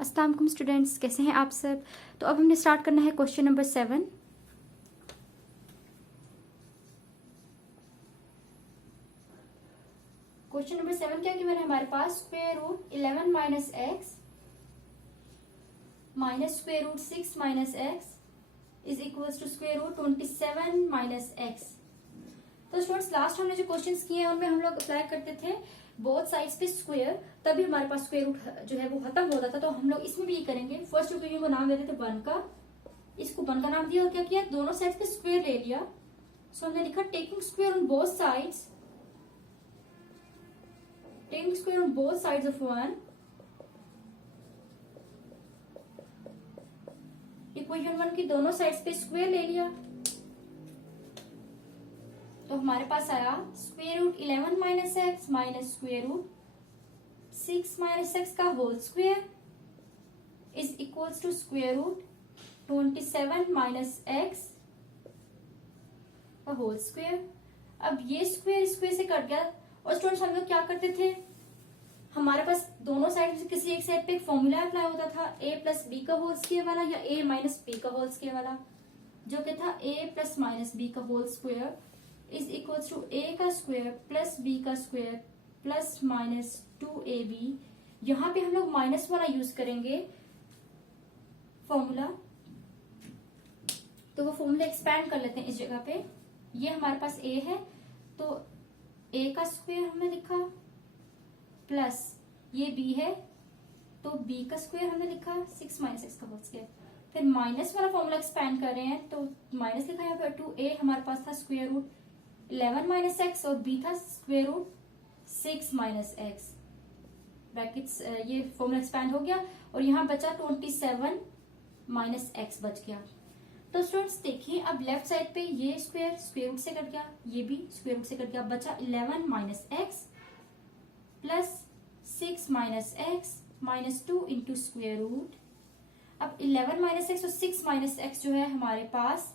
अस्सलाम वालेकुम स्टूडेंट्स, कैसे हैं आप सब। तो अब हमने स्टार्ट करना है क्वेश्चन नंबर 7। क्वेश्चन नंबर 7 क्या गिवन है हमारे पास, square root 11 minus x minus square root 6 minus x is equals to square root 27 minus x. तो स्टूडेंट्स लास्ट हमने जो क्वेश्चंस किए हैं उनमें हम लोग अप्लाई करते थे बोथ साइड्स पे स्क्वायर, तभी हमारे पास स्क्वायर रूट जो है वो खत्म होता था। तो हम लोग इसमें भी ये करेंगे। फर्स्ट इक्वेशन को नाम देते थे 1 का, इसको 1 का नाम दिया और क्या किया, दोनों साइड्स पे स्क्वायर ले लिया। सो हमने लिखा taking square on both sides, taking square on both sides of 1 equation 1 की दोनों साइड्स पे स्क्वायर ले लिया। तो हमारे पास आया square root 11 minus x minus square root 6 minus x का whole square is equals to square root 27 minus x का होल स्क्वायर। अब ये स्क्वायर स्क्वायर से कट गया। और स्टूडेंट्स हम लोग क्या करते थे, हमारे पास दोनों साइड से किसी एक साइड पे एक फॉर्मूला अप्लाई होता था, a प्लस बी का होल स्क्वायर वाला या a माइनस बी का होल स्क्वायर वाला, जो कि था a प्लस माइनस बी का whole square is equal to a का स्क्वायर प्लस b का स्क्वायर प्लस माइनस 2ab। यहाँ पे हम लोग माइनस वाला यूज करेंगे फॉर्मूला, तो वो फॉर्मूला एक्सपैंड कर लेते हैं इस जगह पे। ये हमारे पास a है तो a का स्क्वायर हमने लिखा प्लस ये b है तो b का स्क्वायर हमने लिखा 6 माइनस एक्स का होल स्क्वायर। फिर माइनस वाला फॉर्मूला एक्सपैंड कर रहे हैं तो माइनस लिखा यहाँ पे 2a हमारे पास था स्क्वायर रूट 11 माइनस एक्स और b था square root 6 minus X. Brackets ये फॉर्मूला एक्सपैंड हो गया और यहाँ बचा 27 माइनस एक्स बच गया। तो स्टूडेंट्स देखिए अब लेफ्ट साइड पे ये स्क्वायर स्क्वायर रूट से कट गया, ये भी स्क्वायर रूट से कट गया, बचा 11 minus X plus 6 minus x minus 2 into square root. अब 11 माइनस एक्स और 6 माइनस एक्स जो है हमारे पास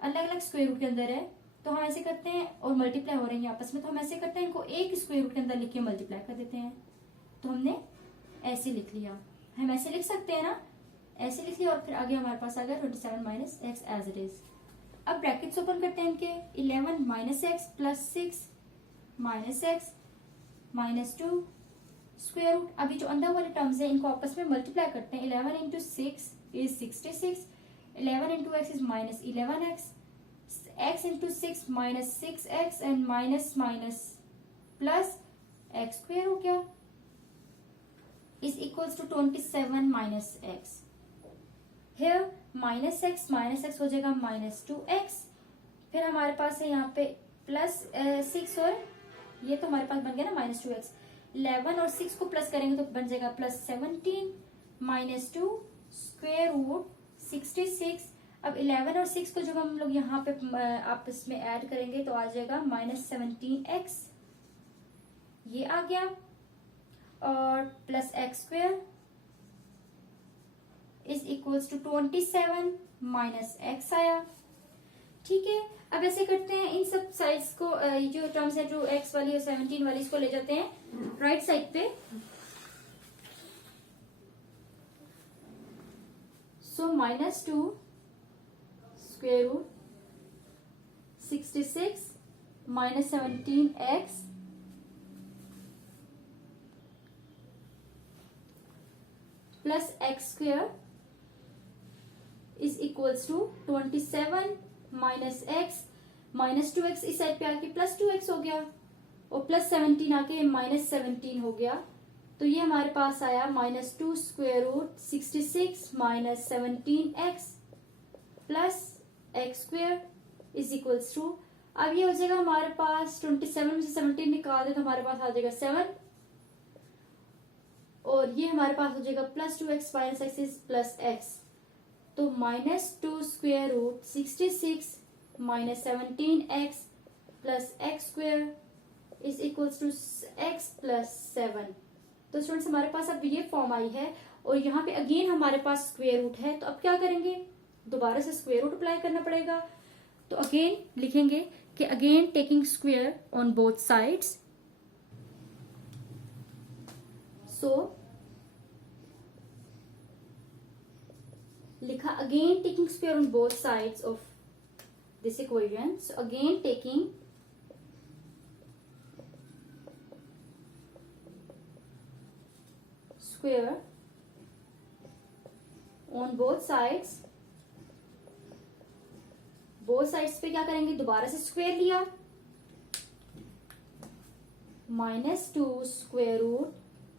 अलग अलग स्क्वायर रूट के अंदर है, तो हम ऐसे करते हैं और मल्टीप्लाई हो रहे हैं आपस में, तो हम ऐसे करते हैं इनको एक स्क्वायर रूट के अंदर लिख के मल्टीप्लाई कर देते हैं। तो हमने ऐसे लिख लिया, हम ऐसे लिख सकते हैं ना, ऐसे लिख लिया और फिर आगे हमारे पास आ गया 27 minus X as it is. अब ब्रैकेट्स ओपन करते हैं इनके, 11 minus X plus 6 minus x minus 2 square root. अभी जो अंदर वाले टर्म्स है इनको आपस में मल्टीप्लाई करते हैं। 11 into 6 is 66, 11 into X is minus 11x, x into 6 minus 6x and minus minus plus x square हो गया is equals to 27 minus X. Here minus X हो जाएगा माइनस 2x, फिर हमारे पास है यहाँ पे प्लस 6 और ये तो हमारे पास बन गया ना माइनस 2x। 11 और 6 को प्लस करेंगे तो बन जाएगा प्लस 17 माइनस 2 स्क्वायर रूट 66। अब 11 और 6 को जब हम लोग यहाँ पे आपस में ऐड करेंगे तो आ जाएगा माइनस 17x, ये आ गया और plus x square is equals to 27 minus X आया। ठीक है, अब ऐसे करते हैं इन सब साइड्स को, जो टर्म्स है जो x वाली और 17 वाली, इसको ले जाते हैं राइट साइड पे। So minus 2 square root 66 minus 17x plus x square is equals to 27 minus x, minus 2x इस साइड पे आके प्लस 2x हो गया और प्लस 17 आके माइनस 17 हो गया। तो ये हमारे पास आया minus 2 square root 66 minus 17x plus x square is equals to, अब ये हो जाएगा हमारे पास 27 में से 17 निकाल दे तो हमारे पास आ जाएगा 7 और ये हमारे पास हो जाएगा plus 2x minus x is plus x. तो minus 2 square root 66 minus 17x plus x square is equals to x plus 7। तो स्टूडेंट्स हमारे पास अब ये फॉर्म आई है और यहाँ पे अगेन हमारे पास स्क्वायर रूट है, तो अब क्या करेंगे, दोबारा से स्क्वायर रूट अप्लाई करना पड़ेगा। तो अगेन लिखेंगे कि again taking square on both sides, so लिखा again taking square on both sides of this equation. So again taking square on both sides. Both sides पे क्या करेंगे, दोबारा से स्क्वायर लिया. -2 square root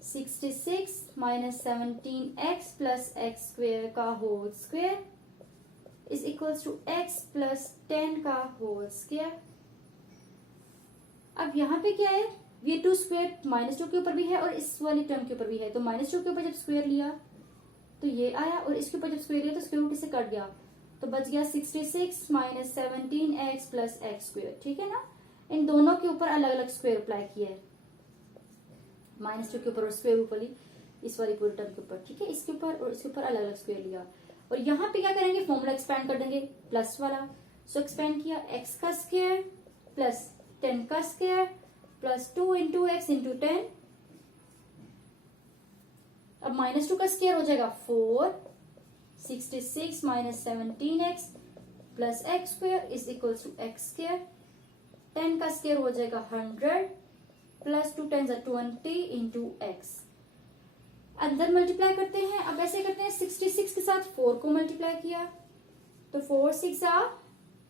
66 minus 17x plus x square का whole square is equals to x plus 10 का whole square. अब यहाँ पे क्या है, ये 2 स्क्वेयर -2 के ऊपर भी है और इस वाली टर्म के ऊपर भी है. तो -2 के ऊपर जब स्क्वेयर लिया तो ये आया और इसके ऊपर जब स्क्वेयर लिया तो स्क्वेयर रूट इससे कट गया तो बच गया 66 minus 17x plus x square. ठीक है ना. इन दोनों के ऊपर अलग अलग स्क्वेयर अप्लाई किया है. -2 के ऊपर और स्क्वेयर रूट वाली इस वाली पूरी टर्म के ऊपर. ठीक है. इसके ऊपर और इसके ऊपर अलग अलग स्क्वेयर लिया और यहाँ पे क्या करेंगे, फॉर्मूला एक्सपेंड कर देंगे प्लस वाला. सो एक्सपेंड किया x का स्क्वायर प्लस 10 का square plus 2 into X into 10. अब -2 का स्क्वायर हो जाएगा 4. 66 minus 17x plus x square is equal to X square. 10 का स्क्वायर हो जाएगा 100 प्लस 2 10 20 इंटू एक्स. अंदर मल्टीप्लाई करते हैं. अब ऐसे करते हैं 66 के साथ 4 को मल्टीप्लाई किया तो 4 6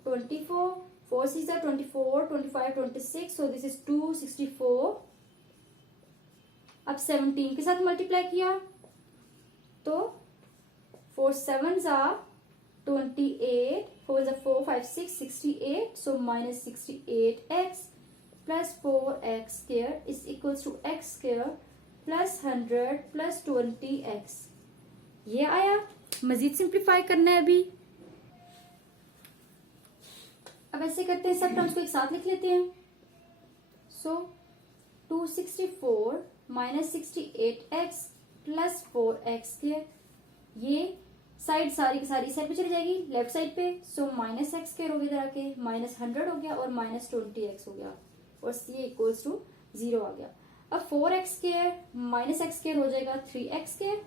24, 4 6 24, 25 26. So this is 264. अब 17 के साथ मल्टीप्लाई किया तो 4 7 28, 4 4 5 6 68. So minus 68x plus 4x square is equals to x square plus 100 plus 20x. ये आया. मजीद सिंप्लीफाई करना है अभी. अब ऐसे करते हैं, सब टर्म्स को एक साथ लिख लेते हैं. सो 264 minus 68x plus 4x square. ये साइड सारी की सारी साइड पे चली जाएगी लेफ्ट साइड पे. सो माइनस एक्स स्क्वायर हो गया इधर आके, -100 हो गया और -20x हो गया और ये इक्वल्स टू 0 आ गया. अब 4x square minus x square हो जाएगा 3x स्क्वायर.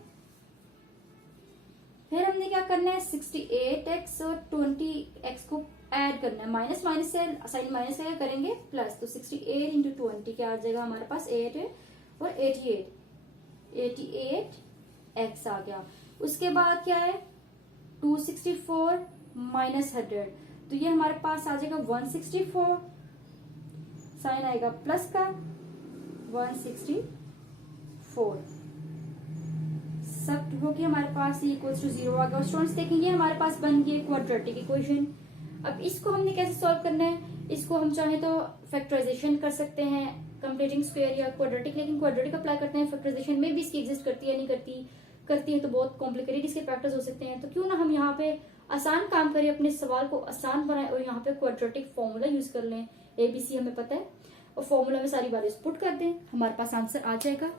फिर हमने क्या करना है, 68x और 20x को ऐड करना है. माइनस माइनस से साइन माइनस का करेंगे प्लस. तो 68 इंटू 20 क्या आ जाएगा हमारे पास 8 है और 88x आ गया. उसके बाद क्या है 264 माइनस 100 तो ये हमारे पास आ जाएगा 164. साइन आएगा प्लस का 164. सब हो गया हमारे पास इक्वल्स टू 0 आ गया. स्टूडेंट्स देखेंगे हमारे पास बन गई क्वाड्रेटिक इक्वेशन. अब इसको हमने कैसे सॉल्व करना है, इसको हम चाहे तो फैक्टराइजेशन कर सकते हैं, कंप्लीटिंग स्क्वायर या क्वाड्रेटिक. लेकिन क्वाड्रेटिक अप्लाई करते हैं फैक्टराइजेशन में भी इसकी एग्जिस्ट करती है नहीं करती है तो बहुत कॉम्प्लिकेटेड इसके फैक्टर्स हो सकते हैं. तो क्यों ना हम यहाँ पे आसान काम करें, अपने सवाल को आसान बनाएं और यहाँ पे क्वाड्रेटिक फॉर्मूला यूज कर लें. ABC हमें पता है और फॉर्मूला में सारी वैल्यूज पुट कर दें, हमारे पास आंसर आ जाएगा.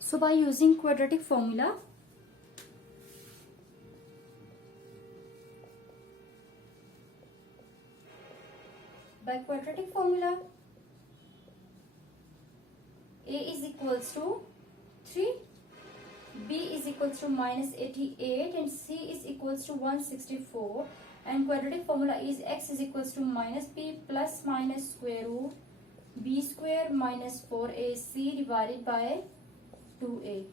So by using quadratic formula A is equals to 3, B is equals to minus 88 and C is equals to 164. And quadratic formula is x is equals to minus b plus minus square root b square minus 4ac divided by 2a.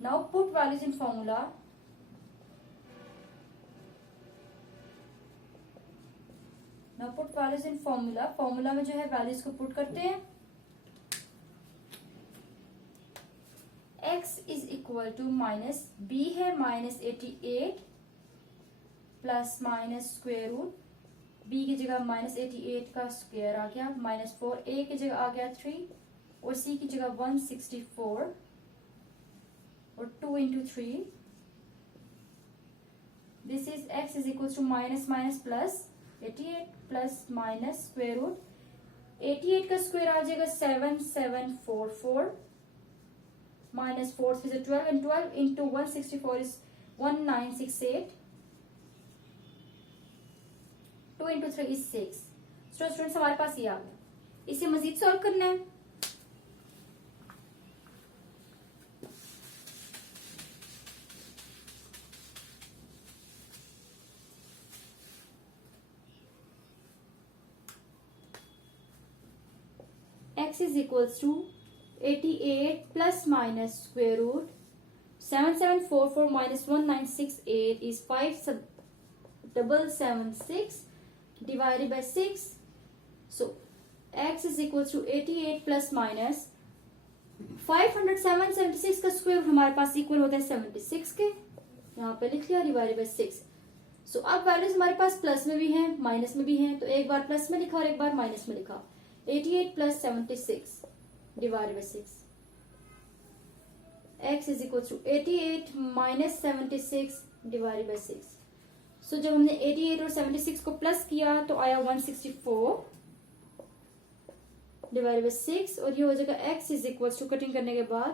Now put values in formula. Formula में जो है values को put करते हैं. x is equal to minus b है minus 88 plus minus square root b की जगह minus 88 का स्क्वायर आ गया, माइनस 4a की जगह आ गया 3 और c की जगह 164 और 2 into 3. This is x is equal to minus minus plus 88 plus minus square root 88 का स्क्वायर आ जाएगा 7744 minus 4 is 12 and 12 into 164 is 1968. 2 into 3 is 6. Students हमारे पास ये आ गया. इसे मजीद सॉल्व करना है. x is equals to 88 plus minus square root 7744 minus 1968 is 5776 divided by 6. So x is equal to 88 plus minus 50776 का स्क्वायर हमारे पास इक्वल होता है 76 के, यहाँ पे लिख लिया, डिवाइडेड बाय 6. सो अब वैल्यूज हमारे पास प्लस में भी हैं माइनस में भी हैं, तो एक बार प्लस में लिखा और एक बार माइनस में लिखा. 88 plus 76 divided by 6. x is equal to 88 minus 76 divided by 6. So जब हमने 88 और 76 को प्लस किया तो आया 164 divided by 6 और ये हो जाएगा x is equal to cutting करने के बाद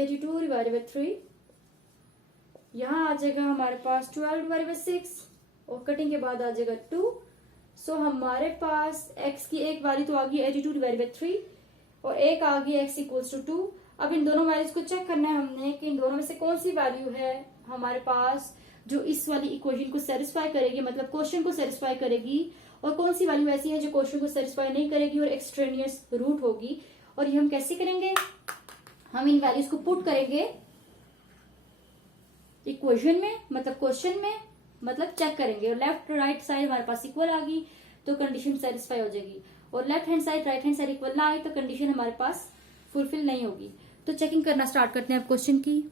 82 divided by 3. यहाँ आ जाएगा हमारे पास 12 divided by 6 और कटिंग के बाद आ जाएगा 2. सो हमारे पास x की एक वैल्यू तो आ गई 82 divided by 3 और एक आ गई x equals to 2. अब इन दोनों वैल्यूज को चेक करना है हमने कि इन दोनों में से कौन सी वैल्यू है हमारे पास जो इस वाली इक्वेशन को सेटिस्फाई करेगी, मतलब क्वेश्चन को सेटिस्फाई करेगी, और कौन सी वैल्यू ऐसी है जो क्वेश्चन को सेटिस्फाई नहीं करेगी और एक्सट्रेनियस रूट होगी. और ये हम कैसे करेंगे, हम इन वैल्यूज को पुट करेंगे इक्वेशन में, मतलब क्वेश्चन में, मतलब चेक करेंगे, और लेफ्ट राइट साइड हमारे पास इक्वल आ गई तो कंडीशन सेटिस्फाई हो जाएगी, और left hand side right hand side equal ना आई तो कंडीशन हमारे पास फुलफिल नहीं होगी. तो चेकिंग करना स्टार्ट करते हैं अब क्वेश्चन की.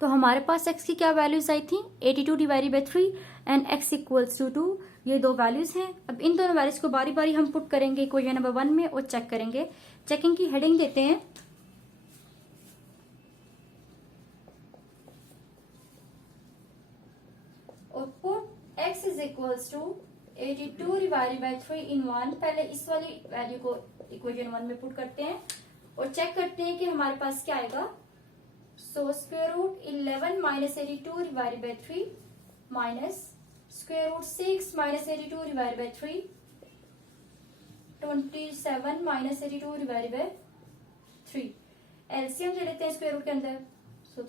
तो हमारे पास x की क्या वैल्यूज आई थी 82 divided by 3 and x equals to 2. ये दो वैल्यूज हैं. अब इन दोनों वैल्यूज को बारी बारी हम पुट करेंगे इक्वेशन नंबर 1 में और चेक करेंगे. चेकिंग की हेडिंग देते हैं और put x is equals to 82 divided by 3 in 1. पहले इस वाली वैल्यू को इक्वेशन 1 में पुट करते हैं और चेक करते हैं कि हमारे पास क्या आएगा. So square root 11 minus 82 divided by 3 minus square root 6 minus 82 divided by 3 27 minus 82 divided by 3. LCM ले लेते हैं स्क्वायर रूट के अंदर. So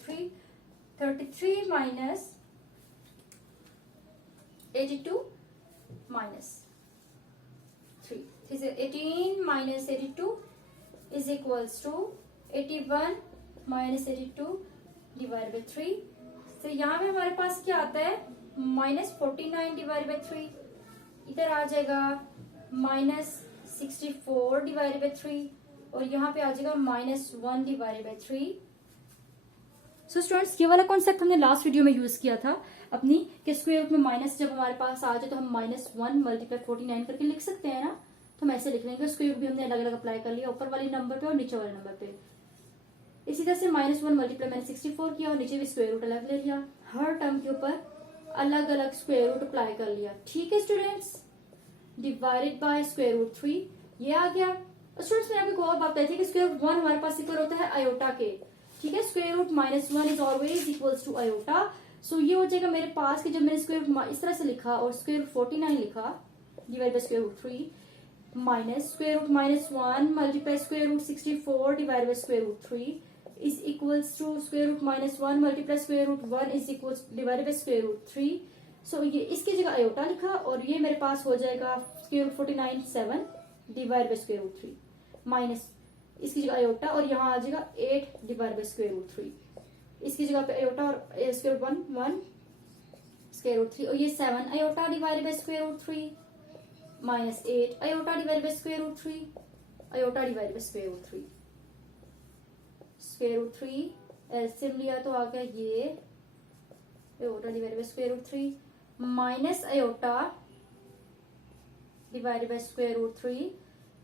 33 minus 82 minus 3 is 18 minus 82 is equals to 81 minus 82 divided by 3. तो यहाँ पे हमारे पास क्या आता है minus 49 divided by 3. इधर आ जाएगा minus 64 divided by 3 और यहाँ पे आ जाएगा minus 1 divided by 3. So students ये वाला कॉन्सेप्ट हमने लास्ट वीडियो में यूज किया था अपनी कि स्क्वायर रूट में माइनस जब हमारे पास आ जाए तो हम -1 मल्टीप्लाई 49 करके लिख सकते हैं ना. तो हम ऐसे लिख लेंगे. स्क्वायर रूट भी हमने अलग अलग अप्लाई कर लिया ऊपर वाले नंबर पे और नीचे वाले नंबर पे. इसी तरह से -1 मल्टीप्लाई मैंने 64 किया और नीचे भी स्क्वायर रूट अलग ले लिया. हर टर्म के ऊपर अलग अलग स्क्वायर रूट अप्लाई कर लिया. ठीक है students. Divided by square root 3 ये आ गया. स्टूडेंट्स मैंने आपको और बात बताई थी कि स्क्वायर रूट 1 हमारे पास इक्वल होता है आयोटा के. ठीक है. Square root -1 is always equals to iota. So ये हो जाएगा मेरे पास कि जब मैंने स्क्वायर रूट इस तरह से लिखा और स्क्वायर रूट 49 लिखा divide by square root 3 minus square root -1 multiply square root 64 divide by square root 3 is equals to square root -1 multiply square root 1 is equals divided by square root 3. So ये इसकी जगह iota लिखा और ये मेरे पास हो जाएगा square root 49 7 divide by square root 3 minus इसकी जगह आयोटा और यहाँ आ जाएगा 8 डिवाइड बाय स्क्वायर रूट 3. इसकी जगह पे आयोटा और स्क्वायर रूट 1 स्क्वायर रूट 3 और ये 7 iota divided by square root 3 minus 8 iota divided by square root 3 iota divided by square root 3. Square root 3 LCM लिया तो आ गया ये iota divided by square root 3 minus iota divided by square root 3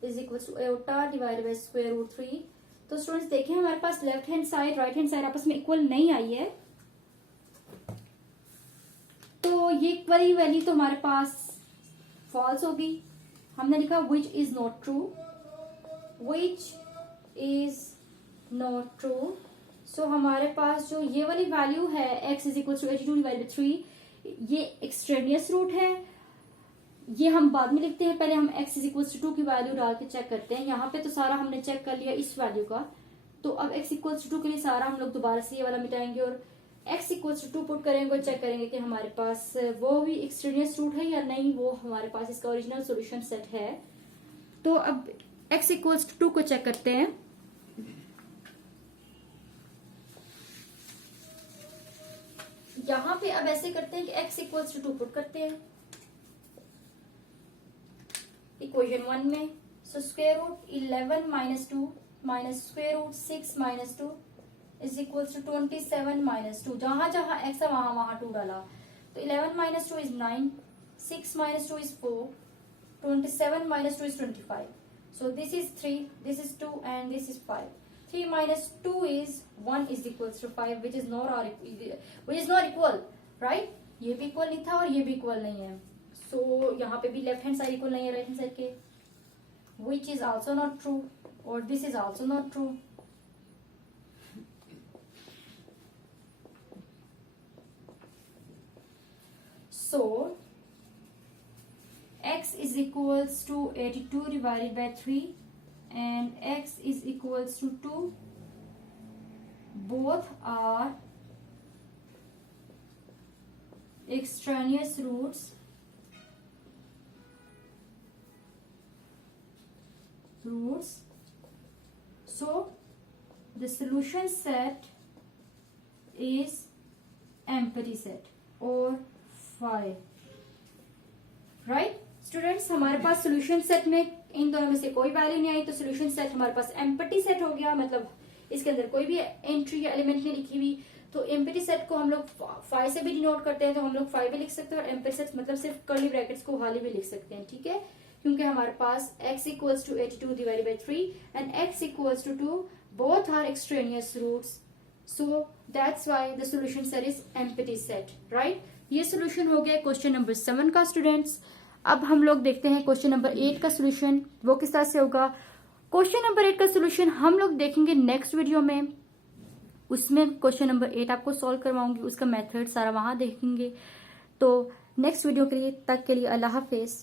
is equal to iota divided by square root 3. तो students देखें हमारे पास left hand side right hand side आपस में इक्वल नहीं आई है. तो ये वाली वैल्यू तो हमारे पास फॉल्स होगी. हमने लिखा which is not true. Which is not true. So हमारे पास जो ये वाली वैल्यू है x is equal to 82 divide by 3 ये एक्सट्रेनियस रूट है. ये हम बाद में लिखते हैं. पहले हम x इज इक्वल टू 2 की वैल्यू डाल के चेक करते हैं. यहाँ पे तो सारा हमने चेक कर लिया इस वैल्यू का. तो अब x इक्वल टू 2 के लिए सारा हम लोग दोबारा से ये वाला मिटाएंगे और x इक्वल टू 2 पुट करेंगे और चेक करेंगे कि हमारे पास वो भी एक्सट्रेनियस रूट है या नहीं. वो हमारे पास इसका ओरिजिनल सोल्यूशन सेट है. तो अब x इक्वल्स टू 2 को चेक करते हैं। यहां पे अब ऐसे करते हैं कि x इक्वल्स टू 2 पुट करते हैं इक्वेशन 1 में। So square root 11 minus 2 minus square root 6 minus 2 is equals to 27 minus 2। जहां जहां x है वहां वहां 2 डाला। तो 11 minus 2 is 9, 6 minus 2 is 4, 27 minus 2 is 25. So this is 3, this is 2 and this is 5. 3 minus 2 is 1 is equals to 5 which is not equal, right? ये भी equal नहीं था और ये भी इक्वल नहीं है। So यहाँ पे भी लेफ्ट हैंड साइड इक्वल नहीं है राइट हैंड साइड के, which is also not true और this is also not true. So x is equals to 82 divided by 3 and x is equals to 2. Both are extraneous roots. So the solution set is empty set or 5. Right students, हमारे पास solution set में इन दोनों में से कोई value नहीं आई तो solution set हमारे पास empty set हो गया, मतलब इसके अंदर कोई भी एंट्री या एलिमेंट नहीं लिखी हुई। तो एम्प्टी सेट को हम लोग 5 से भी डिनोट करते हैं, तो हम लोग 5 भी लिख सकते हैं और एम्प्टी सेट मतलब सिर्फ कर्ली ब्रैकेट्स को खाली भी लिख सकते हैं, ठीक है, क्योंकि हमारे पास x equals to 82 divided by 3 and x equals to 2 both are extraneous roots, so that's why the solution set is empty set, right. ये सोल्यूशन हो गया क्वेश्चन नंबर 7 का स्टूडेंट्स। अब हम लोग देखते हैं क्वेश्चन नंबर 8 का सोल्यूशन, वो किस तरह से होगा। क्वेश्चन नंबर 8 का सोल्यूशन हम लोग देखेंगे नेक्स्ट वीडियो में, उसमें क्वेश्चन नंबर 8 आपको सॉल्व करवाऊंगी, उसका मेथड सारा वहां देखेंगे। तो नेक्स्ट वीडियो के लिए तक के लिए अल्लाह हाफिज।